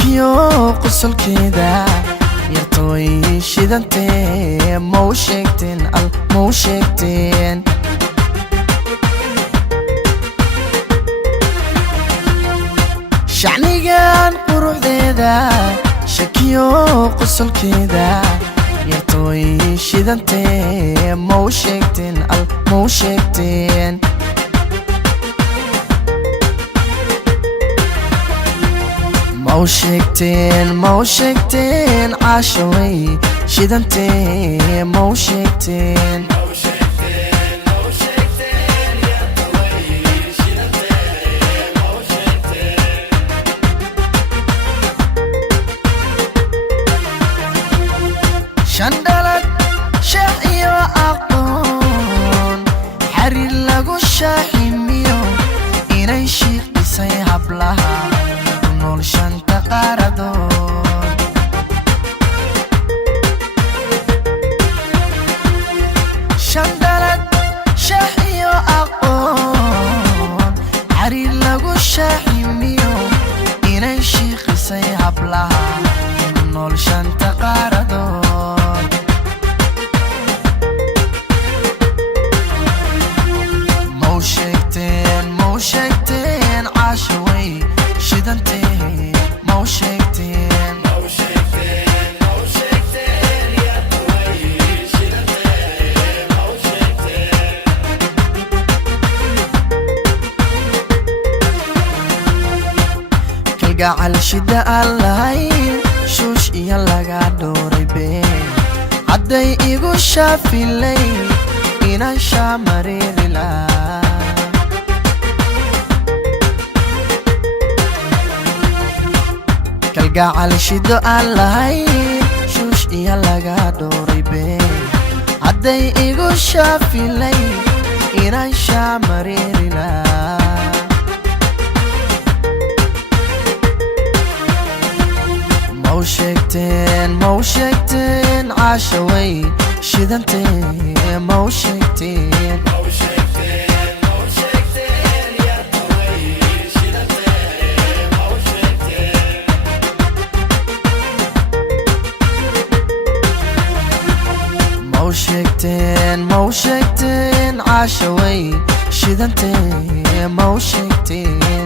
Keyow qosolkeeda yartu way shidantahee ma u sheegteen shacnigan quruxdeeda Keyow qosolkeeda yartu way shidantahee ma u sheegteen ما u sheegteen caasha way shidantahee ma u sheegteen shandalad sheekh iyo aqoon xariir lagu shaaximiyo inay shiiqisay hablaha shanta qaaradood shandalad sheekh iyo aqoon xariir lagu shaaximiyo inay shiiqisay hablaha nool shanta qaaradood ma u sheegteen caasha way shidantahee ma u sheegteen kalgacal shida aan lahayn shuush iyo laga dhooray been hadday igu shaafilay inaan shaamareeri lahaa kalgacal shido aan lahayn shuush iyo laga dhooray been hadday igu shaafilay inaan shaamareeri lahaa ma u sheegteen caasha way shidantahee ma u sheegteen ما u sheegteen caasha way shidantahee ma u sheegteen